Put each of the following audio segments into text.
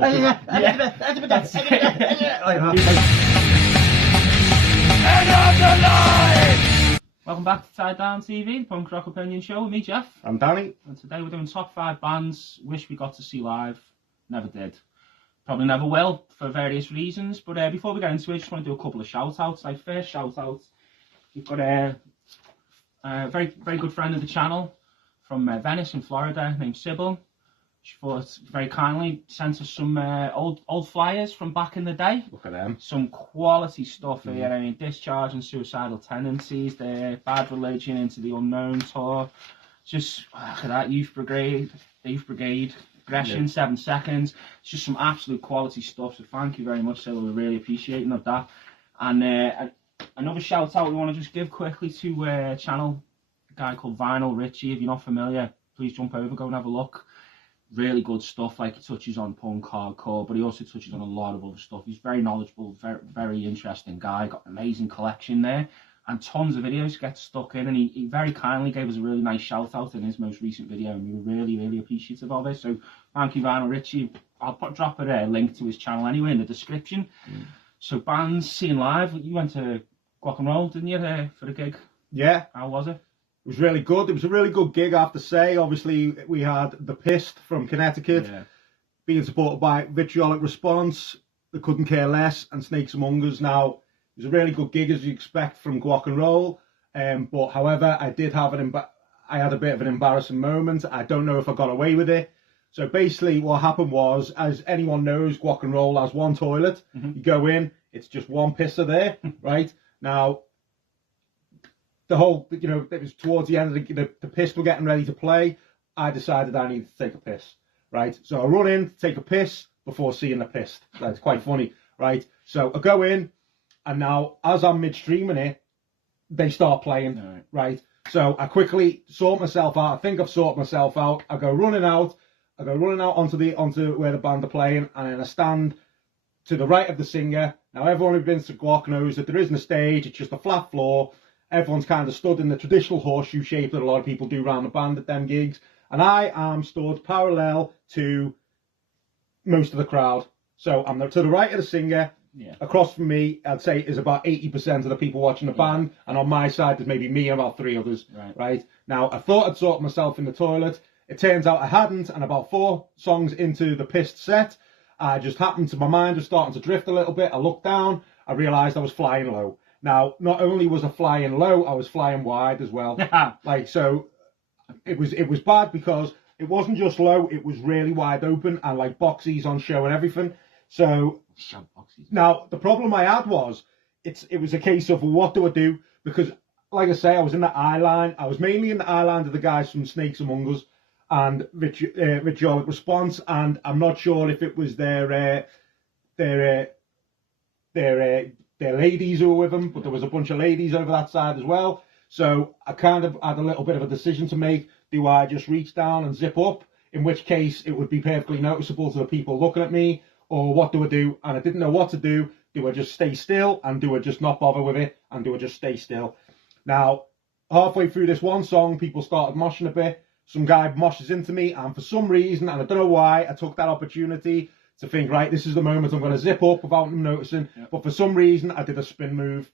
That's it. Welcome back to Tied Down TV, the punk rock opinion show with me, Geoff. I'm Danny. And today we're doing top 5 bands wish we got to see live, never did. Probably never will, for various reasons. But before we get into it, I just want to do a couple of shout-outs. Like, first shout-out, we've got a very, very good friend of the channel from Venice in Florida named Sybil. She very kindly sent us some old flyers from back in the day. Look at them. Some quality stuff here. I mean, Discharge and Suicidal Tendencies, the Bad Religion, Into the Unknown tour. Just, look at that, Youth Brigade, Aggression, 7 Seconds. It's just some absolute quality stuff. So thank you very much, Sybil. We're really appreciating of that. And another shout out we want to just give quickly to a channel, a guy called Vinyl Richie. If you're not familiar, please jump over, go and have a look. Really good stuff. Like, he touches on punk, hardcore, but he also touches on a lot of other stuff. He's very knowledgeable, very, very interesting guy. Got an amazing collection there and tons of videos to get stuck in. And he very kindly gave us a really nice shout out in his most recent video, and we were really, really appreciative of it. So thank you, Vinyl Richie. I'll drop a link to his channel anyway in the description. So bands seeing live, you went to Guac and Roll, didn't you, for a gig? Yeah. How was it? It was really good. It was a really good gig, I have to say. Obviously, we had The Pissed from Connecticut, being supported by Vitriolic Response, The Couldn't Care Less, and Snakes Among Us. Now, it was a really good gig, as you expect from Guac and Roll. But, however, I did have I had a bit of an embarrassing moment. I don't know if I got away with it. So, basically, what happened was, as anyone knows, Guac and Roll has one toilet. You go in, it's just one pisser there, right? Now, the whole, it was towards the end of the piss were getting ready to play. I decided I needed to take a piss, right? So I run in to take a piss before seeing the piss. That's quite funny, right? So I go in, and now as I'm midstreaming it, they start playing, right? So I quickly sort myself out. I think I've sorted myself out. I go running out onto where the band are playing, and then I stand to the right of the singer. Now everyone who's been to Guac knows that there isn't a stage; it's just a flat floor. Everyone's kind of stood in the traditional horseshoe shape that a lot of people do around the band at them gigs. And I am stood parallel to most of the crowd. So I'm to the right of the singer. Across from me, I'd say, is about 80% of the people watching the band. And on my side, there's maybe me and about 3 others. Right? Now, I thought I'd sorted myself in the toilet. It turns out I hadn't. And about 4 songs into the pissed set, I just happened to, my mind was starting to drift a little bit. I looked down. I realised I was flying low. Now, not only was I flying low, I was flying wide as well. So it was bad because it wasn't just low, it was really wide open and like boxies on show and everything. So now the problem I had was it was a case of, well, what do I do? Because like I say, I was in the eye line. I was mainly in the eye line of the guys from Snakes Among Us and Vitriolic Response, and I'm not sure if it was their ladies who were with them, but there was a bunch of ladies over that side as well. So I kind of had a little bit of a decision to make. Do I just reach down and zip up, in which case it would be perfectly noticeable to the people looking at me, or what do I do? And I didn't know what to do. Do I just stay still, and do I just not bother with it, and do I just stay still? Now, halfway through this one song, people started moshing a bit. Some guy moshes into me, and for some reason, and I don't know why, I took that opportunity to think, right, this is the moment I'm going to zip up without them noticing. But for some reason, I did a spin move.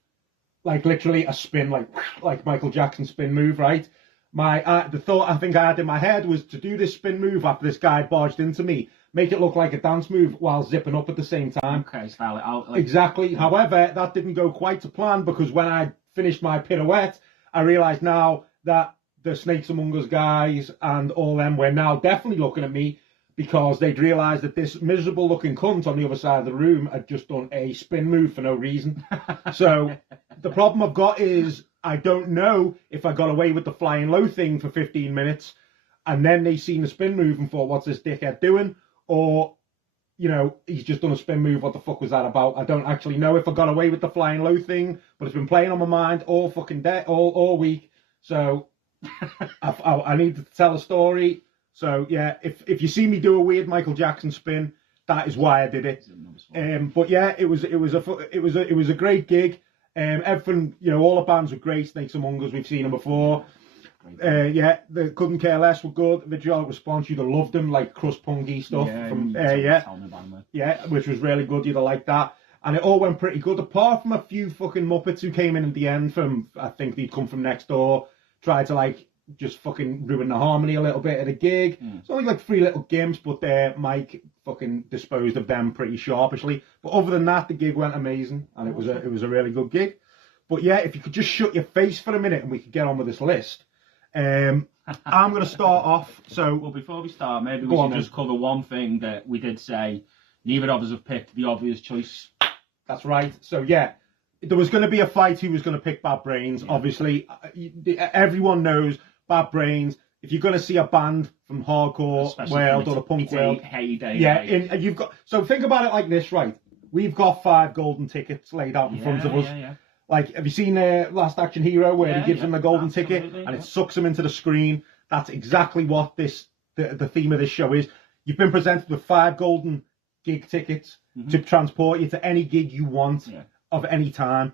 Like, literally a spin, like Michael Jackson spin move, right? The thought I think I had in my head was to do this spin move after this guy barged into me, make it look like a dance move while zipping up at the same time. Okay, style it out. Exactly. However, that didn't go quite to plan, because when I finished my pirouette, I realised now that the Snakes Among Us guys and all them were now definitely looking at me, because they'd realised that this miserable looking cunt on the other side of the room had just done a spin move for no reason. So the problem I've got is I don't know if I got away with the flying low thing for 15 minutes and then they seen the spin move and thought, what's this dickhead doing? Or, he's just done a spin move. What the fuck was that about? I don't actually know if I got away with the flying low thing, but it's been playing on my mind all fucking day, all week. So I need to tell a story. So yeah, if you see me do a weird Michael Jackson spin, that is why I did it. But yeah, it was a great gig. Everything, all the bands were great. Snakes Among Us, we've seen them before. Yeah, the Couldn't Care Less were good. Vitriolic Response, you'd have loved them, like crust punky stuff. Yeah, from tell me about them. Yeah, which was really good. You'd have liked that. And it all went pretty good, apart from a few fucking Muppets who came in at the end from, I think they'd come from next door, tried to like just fucking ruin the harmony a little bit at a gig. It's only like 3 little gimps, but Mike fucking disposed of them pretty sharpishly. But other than that, the gig went amazing, and it was a really good gig. But yeah, if you could just shut your face for a minute and we could get on with this list. I'm going to start off. So, well, before we start, maybe we should just cover one thing that we did say. Neither of us have picked the obvious choice. That's right. So yeah, there was going to be a fight who was going to pick Bad Brains. Yeah. Obviously, everyone knows Bad Brains. If you're going to see a band from hardcore world or the punk world, heyday. Yeah, you've got. So think about it like this, right? We've got 5 golden tickets laid out in front of us. Yeah. Like, have you seen Last Action Hero where he gives him the golden ticket and it sucks him into the screen? That's exactly what the theme of this show is. You've been presented with 5 golden gig tickets to transport you to any gig you want of any time.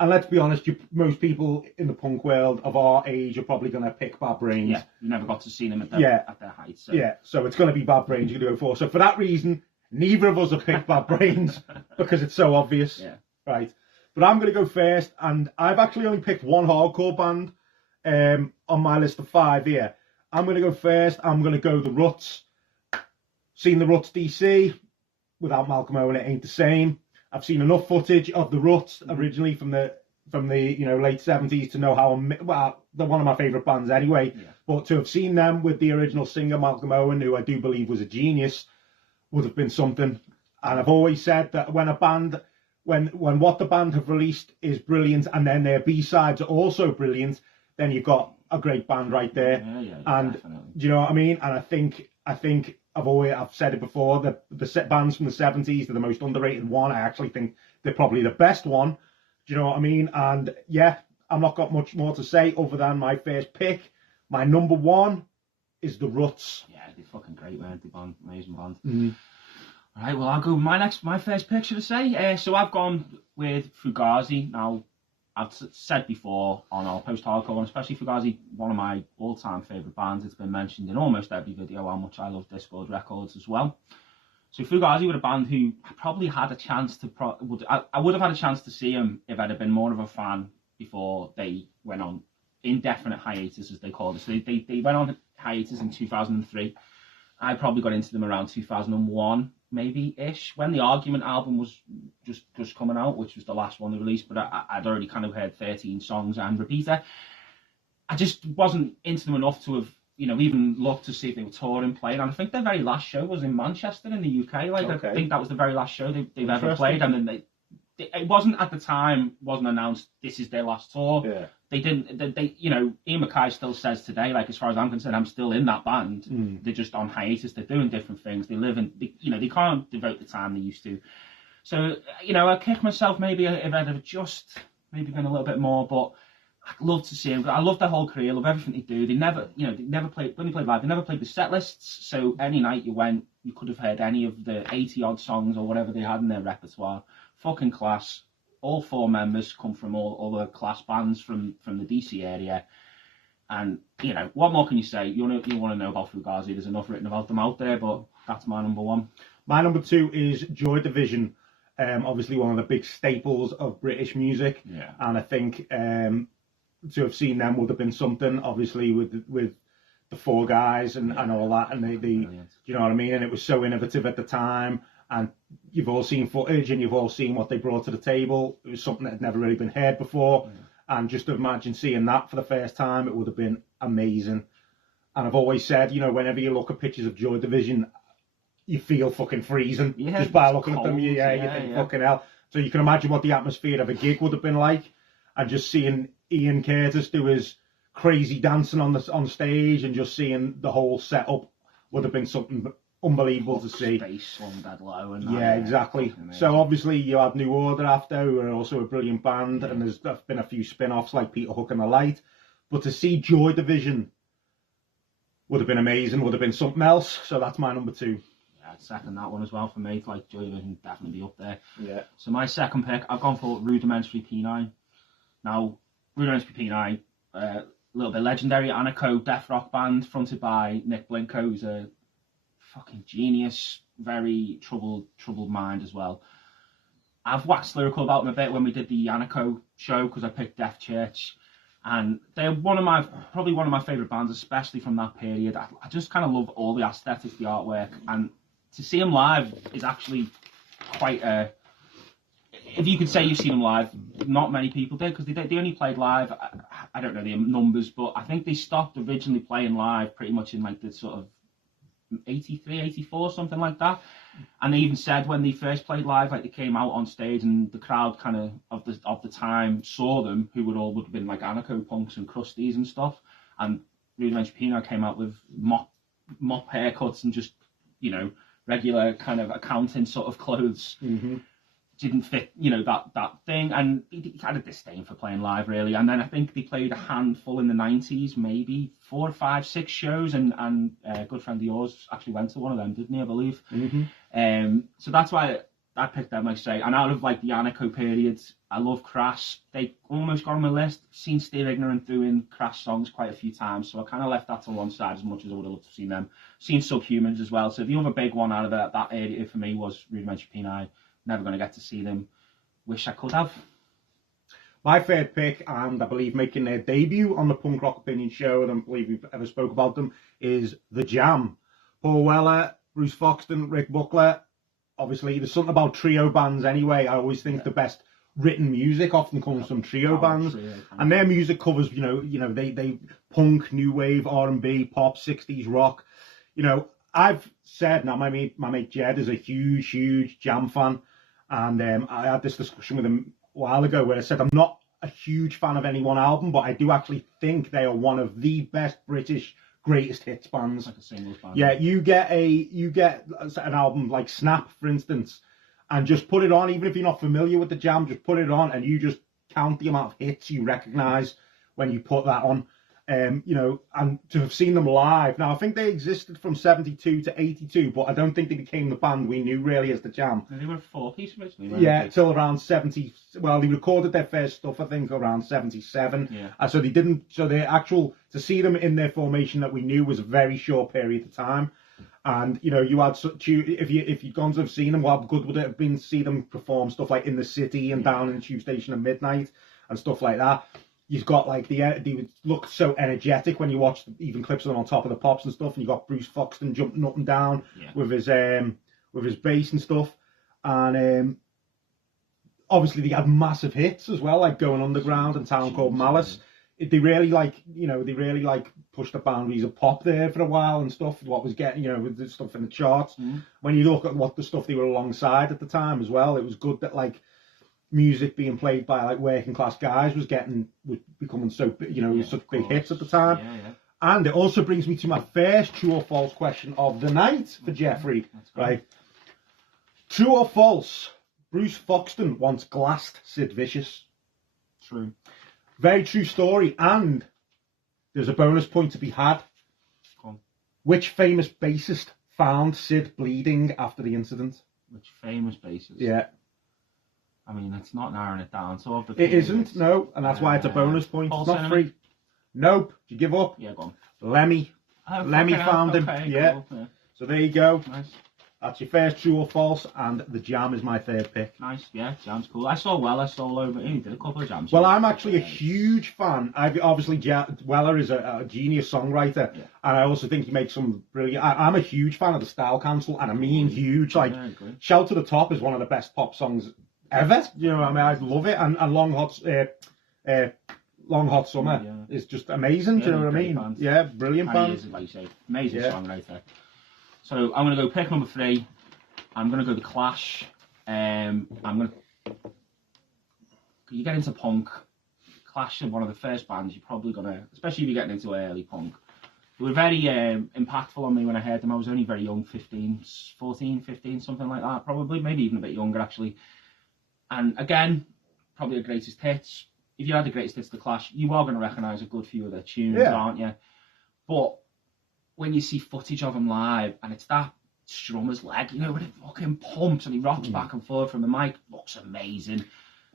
And let's be honest, most people in the punk world of our age are probably going to pick Bad Brains. Yeah, you never got to see them at their height. So. Yeah, so it's going to be Bad Brains you're going to go for. So for that reason, neither of us have picked Bad Brains because it's so obvious. Yeah. Right. But I'm going to go first, and I've actually only picked one hardcore band on my list of 5 here. I'm going to go first. I'm going to go the Ruts. Seen the Ruts DC. Without Malcolm Owen, it ain't the same. I've seen enough footage of the Ruts originally from the late 70s to know how they're one of my favourite bands anyway. Yeah. But to have seen them with the original singer Malcolm Owen, who I do believe was a genius, would have been something. And I've always said that when what the band have released is brilliant, and then their B-sides are also brilliant, then you've got a great band right there. Yeah, and definitely. Do you know what I mean? And I think I've said it before, the set bands from the 70s are the most underrated one. I actually think they're probably the best one. Do you know what I mean? And yeah, I've not got much more to say other than my first pick. My number 1 is the Ruts. Yeah, they're fucking great, man. They're amazing band. Mm-hmm. All right, well, I'll go my first pick, should I say. So I've gone with Fugazi. Now, I've said before on our post-hardcore one, especially Fugazi, one of my all-time favourite bands. It's been mentioned in almost every video how much I love Discord records as well. So Fugazi were a band who I probably had a chance to... I would have had a chance to see them if I'd have been more of a fan before they went on indefinite hiatus, as they called it. So they went on hiatus in 2003. I probably got into them around 2001, maybe-ish, when the Argument album was just coming out, which was the last one they released, but I'd already kind of heard 13 songs and Repeater. I just wasn't into them enough to have, even looked to see if they were touring, playing. And I think their very last show was in Manchester in the UK. I think that was the very last show they've ever played. And then it wasn't at the time, wasn't announced this is their last tour. Yeah. They didn't, Ian MacKaye still says today, like, as far as I'm concerned, I'm still in that band. They're just on hiatus. They're doing different things. They live in, they can't devote the time they used to. So, I kick myself maybe if I'd have just maybe been a little bit more, but I'd love to see them. I love their whole career. I love everything they do. They never played, when they played live, they never played the set lists. So any night you went, you could have heard any of the 80 odd songs or whatever they had in their repertoire. Fucking class. All 4 members come from all the class bands from the DC area. And, what more can you say? You want to know about Fugazi. There's enough written about them out there, but that's my number 1. My number 2 is Joy Division. Obviously one of the big staples of British music. Yeah. And I think to have seen them would have been something, obviously, with the 4 guys and all that. And they do you know what I mean? And it was so innovative at the time. And you've all seen footage and you've all seen what they brought to the table. It was something that had never really been heard before. Yeah. And just to imagine seeing that for the first time, it would have been amazing. And I've always said, whenever you look at pictures of Joy Division, you feel fucking freezing just by looking at them. You think, fucking hell. So you can imagine what the atmosphere of a gig would have been like. And just seeing Ian Curtis do his crazy dancing on stage and just seeing the whole setup would have been something unbelievable to see. Space on dead low and exactly. So obviously you had New Order after, who are also a brilliant band, and there's been a few spin-offs like Peter Hook and the Light. But to see Joy Division would have been amazing, would have been something else. So that's my number 2. Yeah, I'd second that one as well for me. Like, Joy Division definitely be up there. Yeah. So my second pick, I've gone for Rudimentary Peni. Now, Rudimentary Peni, little bit legendary, Anarcho death rock band fronted by Nick Blinko, who's a fucking genius, very troubled mind as well. I've waxed lyrical about them a bit when we did the Anarcho show because I picked Death Church, and they're probably one of my favourite bands, especially from that period. I just kind of love all the aesthetics, the artwork, and to see them live is actually quite a... If you could say you've seen them live, not many people did, because they only played live, I don't know the numbers, but I think they stopped originally playing live pretty much in like the sort of 83, 84, something like that. And they even said when they first played live, like they came out on stage and the crowd kind of the time saw them, who would have been like anarcho punks and crusties and stuff. And Rudimentary Peni came out with mop haircuts and just, you know, regular kind of accounting sort of clothes. Mm-hmm. Didn't fit, you know, that thing, and he had a disdain for playing live, really. And then I think they played a handful in the 90s, maybe 4, 5, 6 shows, and a good friend of yours actually went to one of them, didn't he, I believe? Mm-hmm. So that's why I picked them, like I say. And out of like the anarcho periods, I love Crass. They almost got on my list. Seen Steer Ignorant doing Crass songs quite a few times, so I kind of left that to one side as much as I would have loved to have seen them. Seen Subhumans as well. So the other big one out of that area for me was Rudimentary Peni. Never going to get to see them. Wish I could have. My third pick, and I believe making their debut on the Punk Rock Opinion show, and I don't believe we've ever spoke about them, is The Jam. Paul Weller, Bruce Foxton, Rick Buckler. Obviously, there's something about trio bands anyway. I always think the best written music often comes from trio bands. And their music covers, you know, they punk, new wave, R&B, pop, 60s rock. You know, I've said, now my mate Jed is a huge Jam fan. And I had this discussion with him a while ago where I said I'm not a huge fan of any one album, but I do actually think they are one of the best British greatest hits bands. Like a singles band. Yeah, you get an album like Snap, for instance, and just put it on, even if you're not familiar with the Jam, just put it on and you just count the amount of hits you recognise when you put that on. You know, and to have seen them live. Now, I think they existed from 72 to 82, but I don't think they became the band we knew really as the Jam. They were a 4-piece originally, yeah, till around 70. Well, they recorded their first stuff, I think, around 77. Yeah. So they didn't. So to see them in their formation that we knew was a very short period of time. And you know, you had if you'd gone to have seen them, how good would it have been to see them perform stuff like in the city and down in the tube station at midnight and stuff like that. You've got like they would look so energetic when you watch even clips of them on Top of the Pops and stuff, and you got Bruce Foxton jumping up and down with his bass and stuff, and obviously they had massive hits as well, like Going Underground and Town Called Malice. They really pushed the boundaries of pop there for a while and stuff. What was getting, you know, with the stuff in the charts. When you look at what the stuff they were alongside at the time as well, it was good that like music being played by like working class guys was becoming so, you know, such big hits at the time. Yeah. And it also brings me to my first true or false question of the night for Jeffrey. Right? True or false? Bruce Foxton once glassed Sid Vicious. True. Very true story, and there's a bonus point to be had. Come on. Which famous bassist found Sid bleeding after the incident? Which famous bassist? Yeah. I mean, it's not narrowing it down. So it isn't, no, and that's why it's a bonus point. It's not free. Nope. Did you give up? Yeah, go on. Lemmy. Lemmy found him. Okay, yeah. Cool. Yeah. So there you go. Nice. That's your first true or false, and the Jam is my third pick. Nice, yeah, Jam's cool. I saw Weller solo, but he did a couple of jams. Well, I'm actually a huge fan. Weller is a genius songwriter, and I also think he makes some brilliant... I'm a huge fan of the Style Council, and I mean huge. Like, Shout to the Top is one of the best pop songs ever. You know what I mean? I love it, and Long Hot Summer is just amazing. Do you know what I mean? Band. Yeah, brilliant band. He is, like you say, amazing songwriter. So I'm going to go pick number 3. I'm going to go The Clash. You get into punk. Clash is one of the first bands you're probably going to, especially if you're getting into early punk. They were very impactful on me when I heard them. I was only very young, 14, 15, something like that, probably, maybe even a bit younger actually. And again, probably the greatest hits. If you had the greatest hits of The Clash, you are going to recognise a good few of their tunes, aren't you? But when you see footage of him live, and it's that strummer's leg, you know, when it fucking pumps and he rocks back and forth from the mic, looks amazing.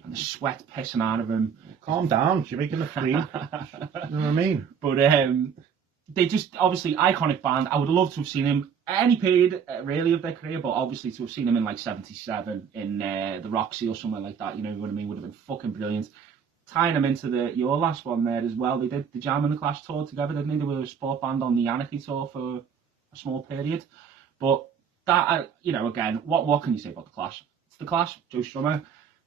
and the sweat pissing out of him. Calm down, you're making a freak. You know what I mean? But they just, obviously, iconic band. I would love to have seen him at any period, really, of their career, but obviously to have seen him in like 77 in the Roxy or somewhere like that, you know what I mean, would have been fucking brilliant. Tying them into your last one there as well, they did the Jam and the Clash tour together, didn't they? They were a support band on the Anarchy tour for a small period. But that, you know, again, what can you say about the Clash? It's the Clash, Joe Strummer.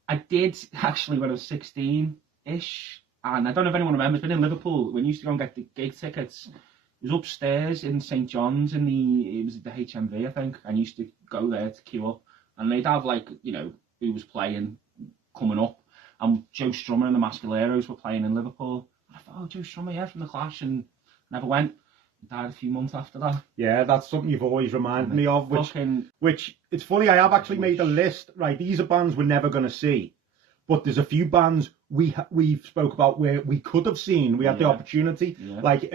I did, actually, when I was 16-ish, and I don't know if anyone remembers, but in Liverpool, when you used to go and get the gig tickets, it was upstairs in St John's it was the HMV, I think, and I used to go there to queue up, and they'd have, like, you know, who was playing coming up, and Joe Strummer and the Mascaleros were playing in Liverpool. And I thought, oh, Joe Strummer, yeah, from the Clash, and never went. He died a few months after that. Yeah, that's something you've always reminded me of, which it's funny, I have actually made a list, right, these are bands we're never going to see, but there's a few bands we've spoke about where we could have seen, we had the opportunity, like,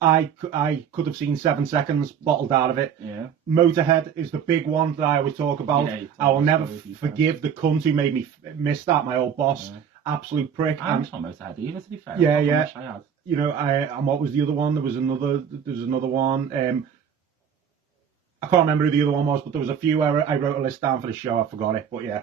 I could have seen 7 Seconds bottled out of it. Yeah. Motorhead is the big one that I always talk about. Yeah, I will never forgive the cunt who made me miss that, my old boss. Yeah. Absolute prick. I'm not Motorhead either, to be fair. Yeah, yeah. You know, and what was the other one? There's another one. I can't remember who the other one was, but there was a few where I wrote a list down for the show. I forgot it, but yeah.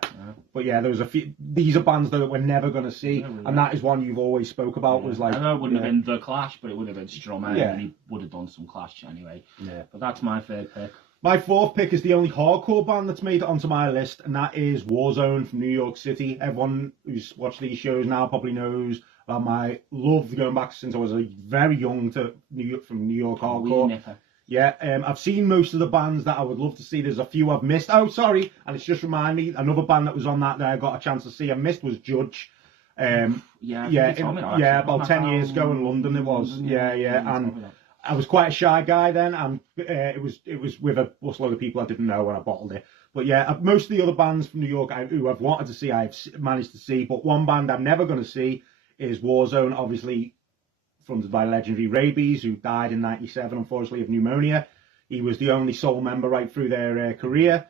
But yeah, there was a few. These are bands that we're never going to see, and that is one you've always spoke about. Was like, I know it wouldn't have been the Clash, but it would have been Strummer, and he would have done some Clash anyway. Yeah. But that's my third pick. My fourth pick is the only hardcore band that's made it onto my list, and that is Warzone from New York City. Everyone who's watched these shows now probably knows about my love going back since I was very young to New York hardcore. Yeah, I've seen most of the bands that I would love to see. There's a few I've missed. Oh, sorry, and it's just reminded me, another band that was on that I got a chance to see and missed was Judge. About 10 years ago in London it was. And I was quite a shy guy then, and it was with a busload of people I didn't know when I bottled it. But yeah, most of the other bands from New York who I've wanted to see, I've managed to see. But one band I'm never going to see is Warzone, obviously fronted by legendary Rabies, who died in '97, unfortunately, of pneumonia. He was the only sole member right through their career.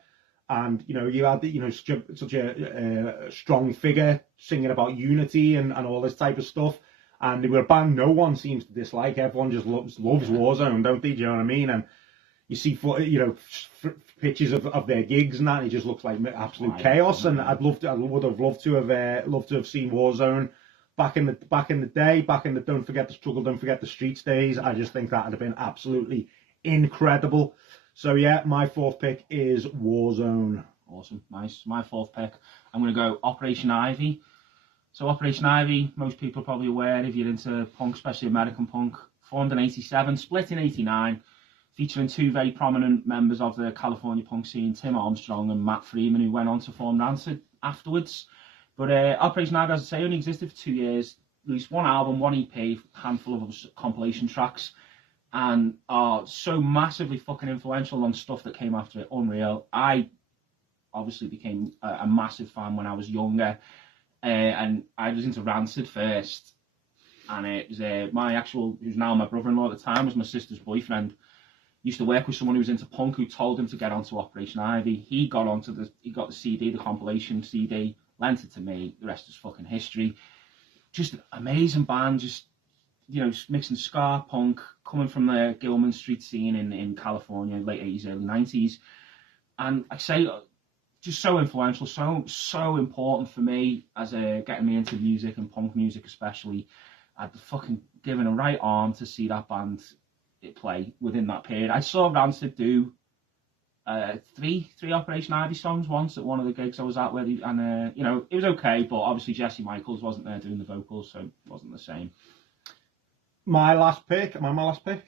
And, you know, you had, you know, such a strong figure singing about unity and all this type of stuff. And they were a band no one seems to dislike. Everyone just loves Warzone, don't they? Do you know what I mean? And you see, pictures of their gigs and that, and it just looks like absolute chaos. And I would have loved to have seen Warzone back in the day, back in the Don't Forget the Struggle, Don't Forget the Streets days. I just think that would have been absolutely incredible. So yeah, my fourth pick is Warzone. Awesome, nice. My fourth pick, I'm going to go Operation Ivy. So Operation Ivy, most people are probably aware if you're into punk, especially American punk, formed in '87, split in '89, featuring two very prominent members of the California punk scene, Tim Armstrong and Matt Freeman, who went on to form Rancid afterwards. But Operation Ivy, as I say, only existed for 2 years, released one album, one EP, handful of compilation tracks, and are so massively fucking influential on stuff that came after it, unreal. I obviously became a massive fan when I was younger, and I was into Rancid first, and it was who's now my brother-in-law at the time, was my sister's boyfriend, used to work with someone who was into punk who told him to get onto Operation Ivy. He got the CD, the compilation CD, lent it to me, the rest is fucking history. Just an amazing band, just, you know, mixing ska, punk, coming from the Gilman Street scene in California, late 80s, early 90s. And I say, just so influential, so important for me as getting me into music and punk music especially. I'd fucking given a right arm to see that band play within that period. I saw Rancid do three Operation Ivy songs once at one of the gigs I was at, you know, it was okay, but obviously Jesse Michaels wasn't there doing the vocals, so it wasn't the same. My last pick, am I my last pick?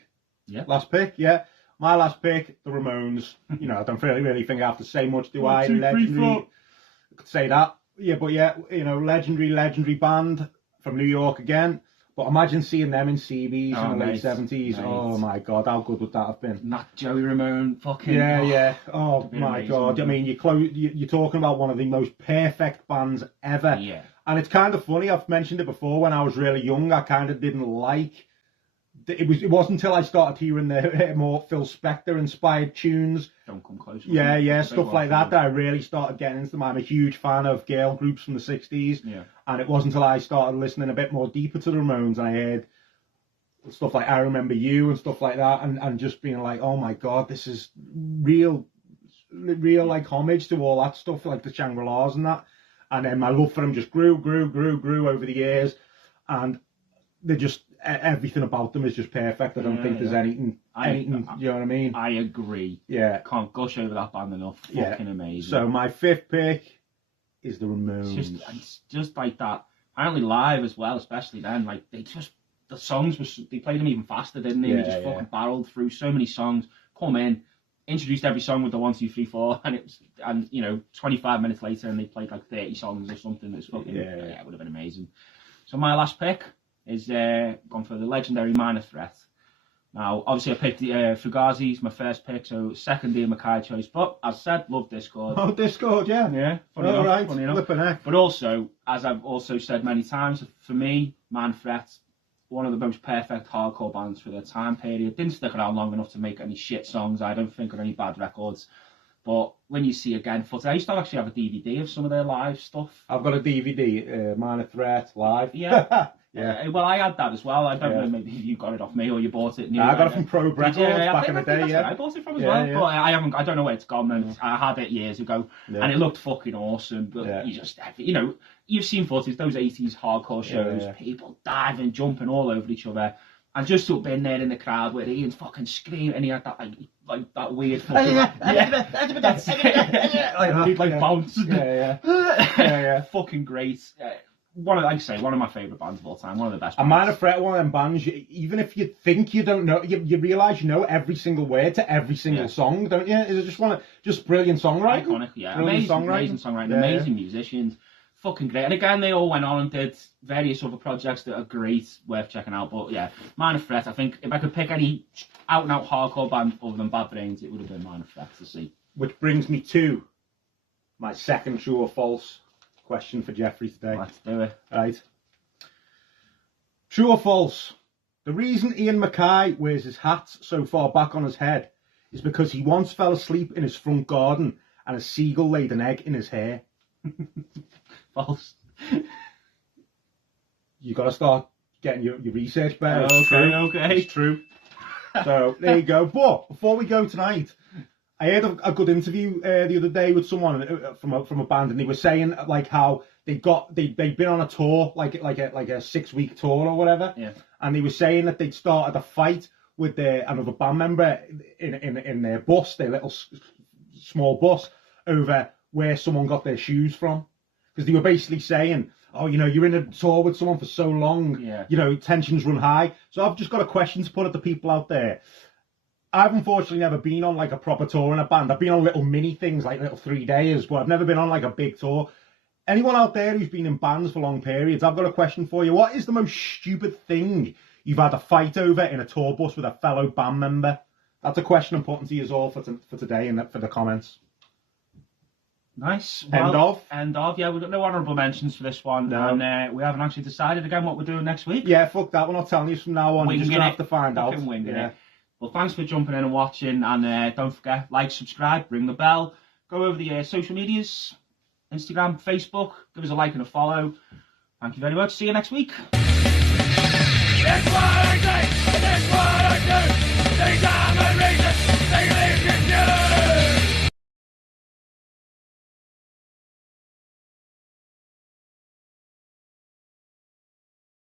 Yeah. Last pick, yeah. My last pick, the Ramones. You know, I don't really think I have to say much, do I? 1, 2, 3, 4. I could say that. Yeah, but yeah, you know, legendary band from New York again. But imagine seeing them in CBs in the late 70s. Mate. Oh my God, how good would that have been? Not Joey Ramone, fucking. Yeah. Oh my God. I mean, you're talking about one of the most perfect bands ever. Yeah. And it's kind of funny, I've mentioned it before, when I was really young, I kind of didn't like it wasn't until I started hearing the more Phil Spector inspired tunes. Don't Come Close. Yeah, stuff like that I really started getting into them. I'm a huge fan of girl groups from the 60s. Yeah. And it wasn't until I started listening a bit more deeper to the Ramones and I heard stuff like I Remember You and stuff like that, and just being like, oh my God, this is real like homage to all that stuff, like the Shangri-Las and that. And then my love for them just grew over the years, and they're just, everything about them is just perfect. I don't think there's anything, you know what I mean? I agree. Yeah. Can't gush over that band enough. Fucking amazing. So my fifth pick is the Ramones. It's just like that. Apparently live as well, especially then, like the songs they played them even faster, didn't they? They just fucking barreled through so many songs, come in, introduced every song with the 1, 2, 3, 4, and you know, 25 minutes later and they played like 30 songs or something. That's fucking it would have been amazing. So my last pick is gone for the legendary Minor Threat. Now, obviously I picked Fugazi, it's my first pick, so second Ian Mackay choice, but as I said, love Discord. Oh, Discord, yeah. Yeah, funny enough. But also, as I've also said many times, for me, Minor Threat, one of the most perfect hardcore bands for their time period. Didn't stick around long enough to make any shit songs, I don't think, or any bad records. But when you see again footage, I used to actually have a DVD of some of their live stuff. I've got a DVD, Minor Threat live. Yeah. Well, I had that as well. I don't know, maybe you got it off me or you bought it. I got it from Pro Records back in the day. I bought it from as well. But I don't know where it's gone. And I had it years ago, and it looked fucking awesome. But you just, you know, you've seen footage, those 80s hardcore shows, people diving, jumping all over each other. And just to have been there in the crowd where Ian's fucking screaming, and he had that like that weird fucking like bounce. Fucking great. One of my favourite bands of all time, one of the best bands. A Minor Threat, one of them bands, even if you think you don't know, you realise you know every single word to every single song, don't you? Is it just brilliant songwriting? Iconic, amazing songwriting, amazing musicians, fucking great. And again, they all went on and did various other projects that are great, worth checking out. But yeah, Minor Threat, I think if I could pick any out-and-out hardcore band other than Bad Brains, it would have been Minor Threat to see. Which brings me to my second true or false question for Jeffrey today. Let's do it. Right. True or false? The reason Ian Mackay wears his hat so far back on his head is because he once fell asleep in his front garden and a seagull laid an egg in his hair. False. You got to start getting your research better. Okay. It's true. So there you go. But before we go tonight, I heard a good interview the other day with someone from a band, and they were saying like how they'd been on a tour, like a 6-week tour or whatever. Yeah. And they were saying that they'd started a fight with another band member in their bus, their little small bus, over where someone got their shoes from, because they were basically saying, oh, you know, you're in a tour with someone for so long, you know, tensions run high. So I've just got a question to put at the people out there. I've unfortunately never been on like a proper tour in a band. I've been on little mini things, like little 3-dayers, but I've never been on like a big tour. Anyone out there who's been in bands for long periods, I've got a question for you. What is the most stupid thing you've had a fight over in a tour bus with a fellow band member? That's a question I'm putting to you all for today and for the comments. Nice. Well, End of. Yeah, we've got no honourable mentions for this one. No. And we haven't actually decided again what we're doing next week. Yeah, fuck that. We're not telling you from now on. You're just going to have to find out. It. Well, thanks for jumping in and watching. And don't forget, like, subscribe, ring the bell. Go over the social medias, Instagram, Facebook. Give us a like and a follow. Thank you very much. See you next week.